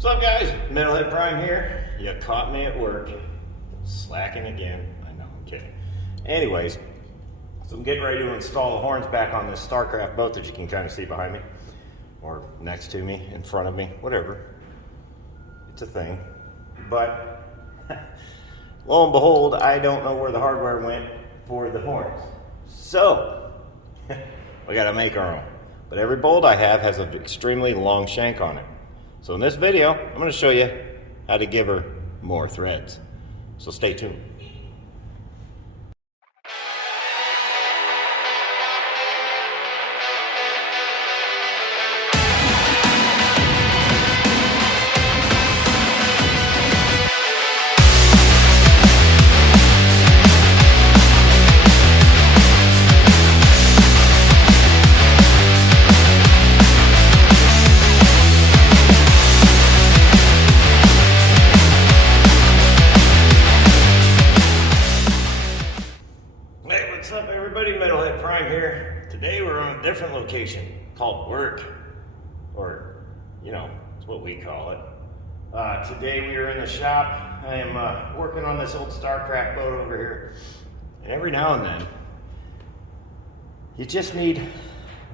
What's up, guys? Metalhead Prime here. You caught me at work. Slacking again. I know, I'm kidding. Anyways, so I'm getting ready to install the horns back on this StarCraft boat that you can kind of see behind me. Or next to me, in front of me, whatever. It's a thing. But, lo and behold, I don't know where the hardware went for the horns. So, we gotta make our own. But every bolt I have has an extremely long shank on it. So in this video, I'm going to show you how to give her more threads. So stay tuned. What's up, everybody? Metalhead Prime here. Today we're on a different location called work, or you know, it's what we call it. Today we are in the shop. I am working on this old StarCraft boat over here, and every now and then you just need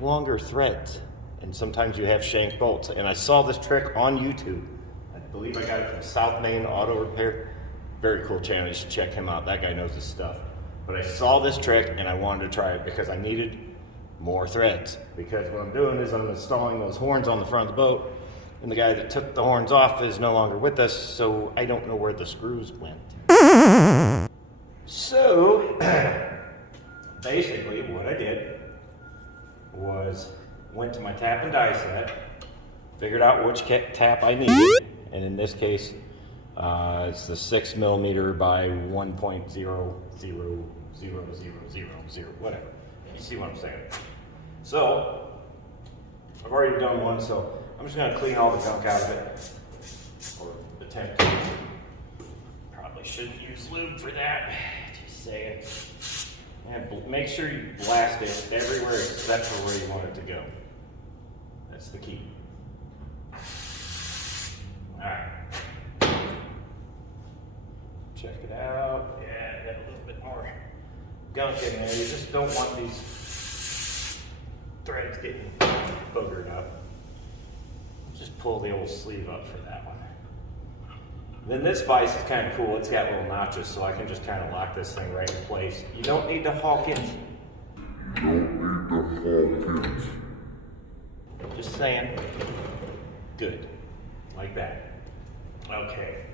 longer threads, and sometimes you have shank bolts. And I saw this trick on YouTube. I believe I got it from South Main Auto Repair. Very cool channel. You should check him out. That guy knows his stuff. But I saw this trick and I wanted to try it because I needed more threads. Because what I'm doing is I'm installing those horns on the front of the boat, and the guy that took the horns off is no longer with us, so I don't know where the screws went. So, basically what I did was went to my tap and die set, figured out which tap I needed, and in this case, it's the 6mm by 1.0000000, whatever. You see what I'm saying? So, I've already done one, so I'm just going to clean all the gunk out of it, or attempt to. Probably shouldn't use lube for that, just saying. And make sure you blast it everywhere except for where you want it to go. That's the key. Alright. Check it out. Yeah, got a little bit more gunk in there. You just don't want these threads getting boogered up. Just pull the old sleeve up for that one. Then this vise is kind of cool. It's got little notches, so I can just kind of lock this thing right in place. You don't need to hawk it. Just saying. Good. Like that. Okay.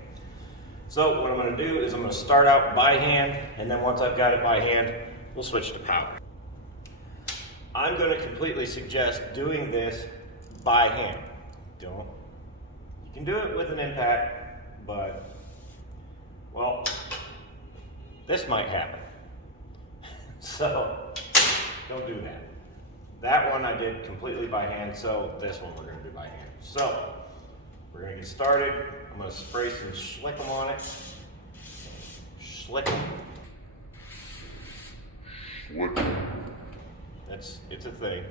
So what I'm going to do is I'm going to start out by hand, and then once I've got it by hand, we'll switch to power. I'm going to completely suggest doing this by hand. You can do it with an impact, but, well, this might happen. So, don't do that. That one I did completely by hand, so this one we're going to do by hand. So, we're going to get started. I'm going to spray some schlickum on it. Schlickum. It's a thing.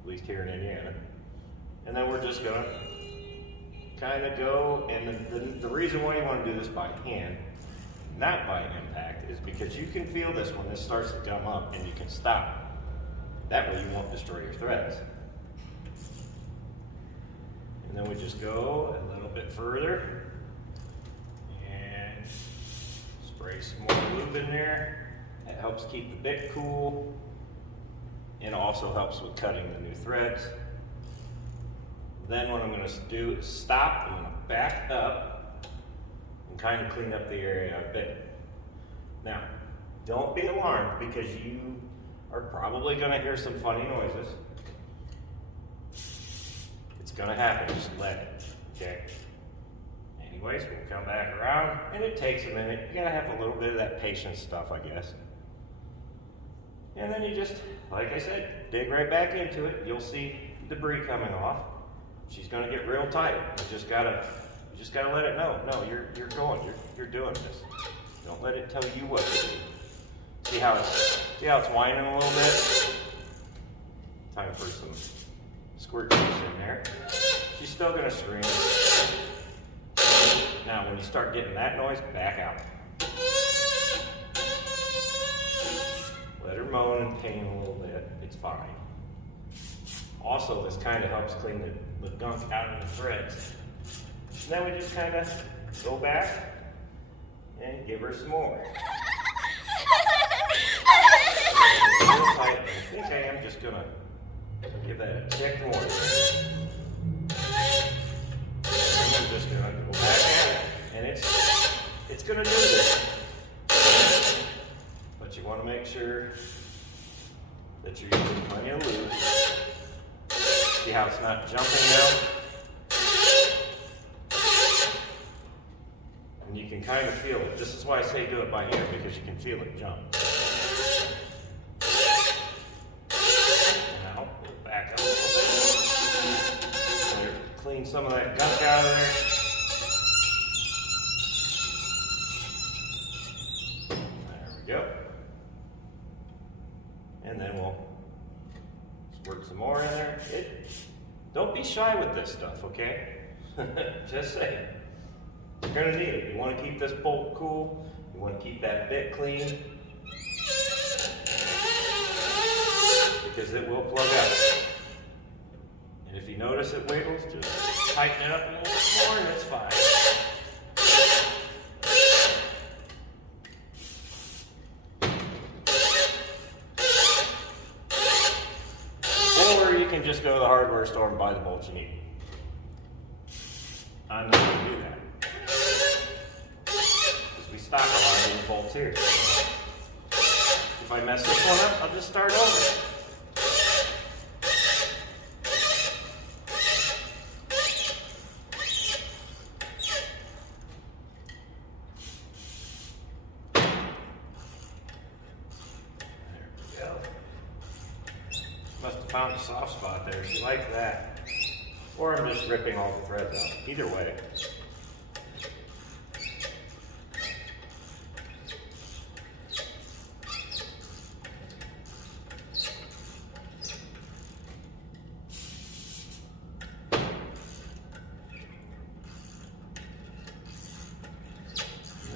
At least here in Indiana. And then we're just going to kind of go, and the reason why you want to do this by hand, not by an impact, is because you can feel this when this starts to gum up, and you can stop. That way you won't destroy your threads. And then we just go a little bit further and spray some more lube in there. That helps keep the bit cool and also helps with cutting the new threads. Then what I'm going to do is stop. I'm going to back up and kind of clean up the area I've bit. Now, don't be alarmed because you are probably going to hear some funny noises. It's going to happen, just let it, okay? Anyways, we'll come back around, and it takes a minute. You gotta have a little bit of that patience stuff, I guess. And then you just, like I said, dig right back into it. You'll see debris coming off. She's gonna get real tight. You just gotta let it know. No, you're going, you're doing this. Don't let it tell you what to do. See how it's whining a little bit? Time for some squirt juice in there. she's still gonna scream. Now, when you start getting that noise, back out. Let her moan and pain a little bit, it's fine. Also, this kind of helps clean the gunk out of the threads. And then we just kind of go back and give her some more. I think I am just gonna give that a tick more. And I'm just gonna go back at it. And it's gonna do this. But you want to make sure that you're using plenty of lube. See how it's not jumping now? And you can kind of feel it. This is why I say do it by ear, because you can feel it jump. Now, we'll back up a little bit. Clean some of that gunk out of there. There we go. And then we'll squirt some more in there. Don't be shy with this stuff, okay? Just saying. You're gonna need it. You want to keep this bolt cool. You want to keep that bit clean. Because it will plug out. And if you notice it wiggles, just tighten it up a little bit more and it's fine. Or you can just go to the hardware store and buy the bolts you need. I'm not going to do that. Because we stock a lot of these bolts here. If I mess this one up, I'll just start over. Must have found a soft spot there. She likes that. Or I'm just ripping all the threads out. Either way.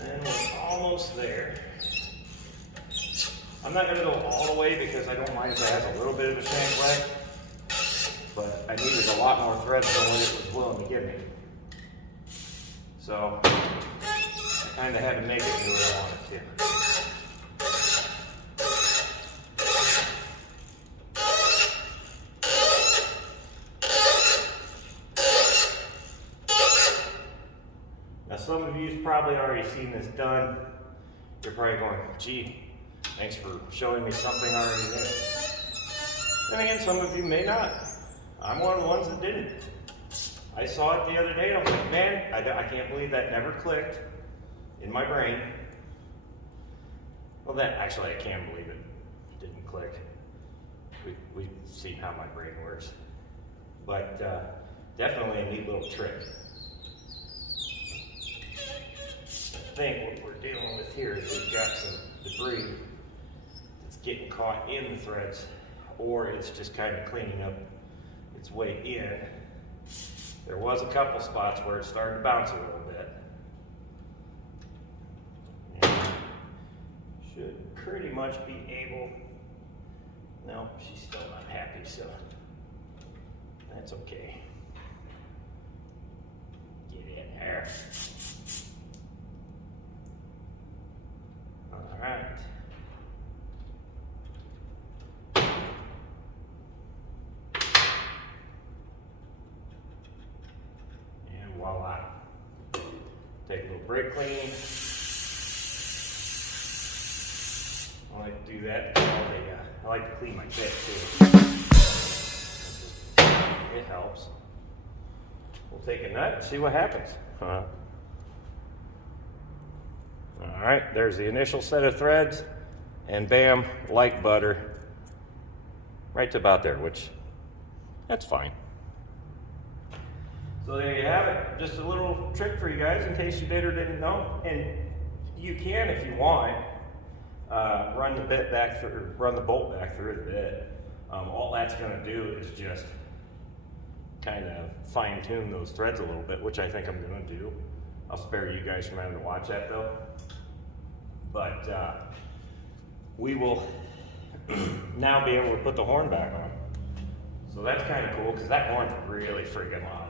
And we're almost there. I'm not going to go all the way because I don't mind if it has a little bit of a shank leg, but I needed a lot more threads than what it was willing to give me. So I kind of had to make it do what I wanted to. Now some of you've probably already seen this done. You're probably going, gee, thanks for showing me something already there. Then again, some of you may not. I'm one of the ones that didn't. I saw it the other day and I was like, man, I can't believe that never clicked in my brain. Well, actually I can believe it didn't click. We've seen how my brain works. But definitely a neat little trick. I think what we're dealing with here is we've got some debris that's getting caught in the threads, or it's just kind of cleaning up its way in. There was a couple spots where it started to bounce a little bit. And should pretty much be able, no, she's still not happy, so that's okay. Get in there. All right. And voila. Take a little brake clean. I like to do that. I like to clean my bit too. It helps. We'll take a nut and see what happens. All right, there's the initial set of threads, and bam, like butter, right to about there, which, that's fine. So there you have it, just a little trick for you guys in case you did or didn't know. And you can, if you want, run the bolt back through the bit. All that's gonna do is just kind of fine tune those threads a little bit, which I think I'm gonna do. I'll spare you guys from having to watch that though. But we will now be able to put the horn back on. So that's kind of cool because that horn's really freaking loud.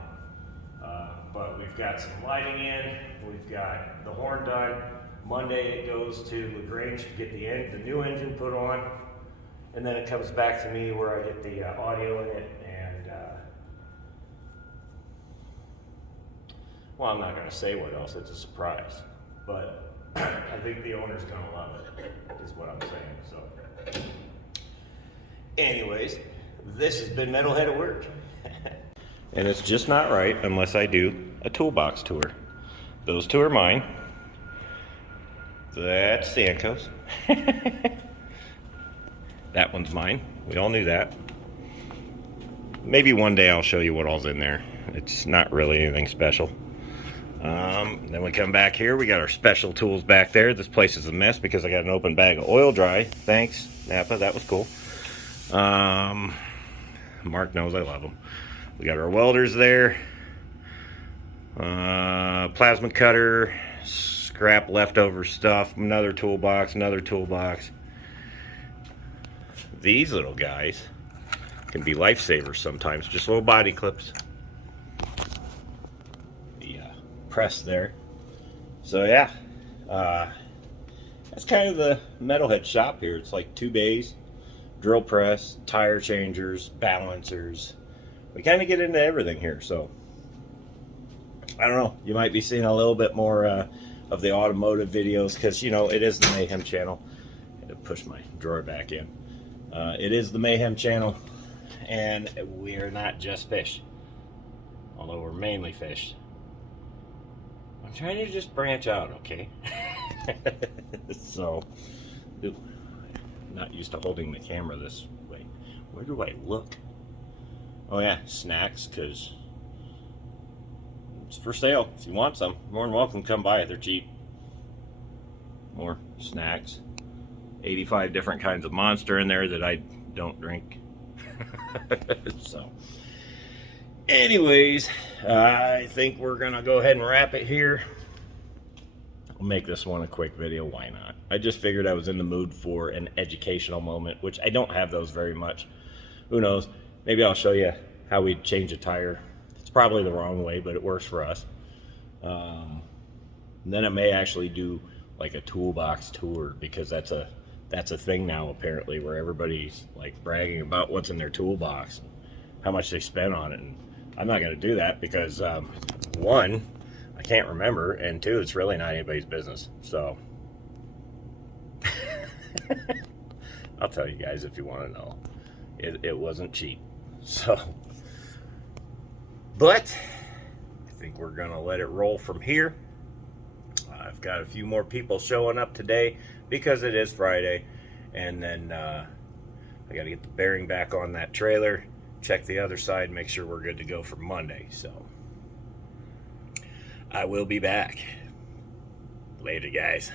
But we've got some lighting in, we've got the horn done. Monday it goes to LaGrange to get the new engine put on, and then it comes back to me where I get the audio in it. And well, I'm not going to say what else, it's a surprise, but I think the owner's going to love it, is what I'm saying. So anyways, this has been Metalhead at Work. And it's just not right unless I do a toolbox tour. Those two are mine. That's Stanko's. That one's mine. We all knew that. Maybe one day I'll show you what all's in there. It's not really anything special. Then we come back here. We got our special tools back there. This place is a mess because I got an open bag of oil dry. Thanks, Napa. That was cool. Mark knows I love them. We got our welders there. Plasma cutter. Scrap leftover stuff. Another toolbox. Another toolbox. These little guys can be lifesavers sometimes. Just little body clips. The press there. So yeah, that's kind of the Metalhead shop here. It's like 2 bays, drill press, tire changers, balancers. We kind of get into everything here. So I don't know. You might be seeing a little bit more of the automotive videos because, you know, it is the Mayhem channel. I had to push my drawer back in. It is the Mayhem channel, and we are not just fish, although we're mainly fish. I'm trying to just branch out, okay? So, I'm not used to holding the camera this way. Where do I look? Oh yeah, snacks, because it's for sale. If you want some, more than welcome, come buy it. They're cheap. More snacks. 85 different kinds of Monster in there that I don't drink. So, anyways, I think we're gonna go ahead and wrap it here. I'll make this one a quick video. Why not? I just figured I was in the mood for an educational moment, which I don't have those very much. Who knows? Maybe I'll show you how we change a tire. It's probably the wrong way, but it works for us. And then I may actually do like a toolbox tour, because that's a thing now apparently, where everybody's like bragging about what's in their toolbox and how much they spent on it. And I'm not going to do that because one, I can't remember, and two, it's really not anybody's business. So I'll tell you guys if you want to know. It wasn't cheap. So, but I think we're gonna let it roll from here. I've got a few more people showing up today because it is Friday, and then I got to get the bearing back on that trailer, check the other side, make sure we're good to go for Monday. So I will be back later, guys.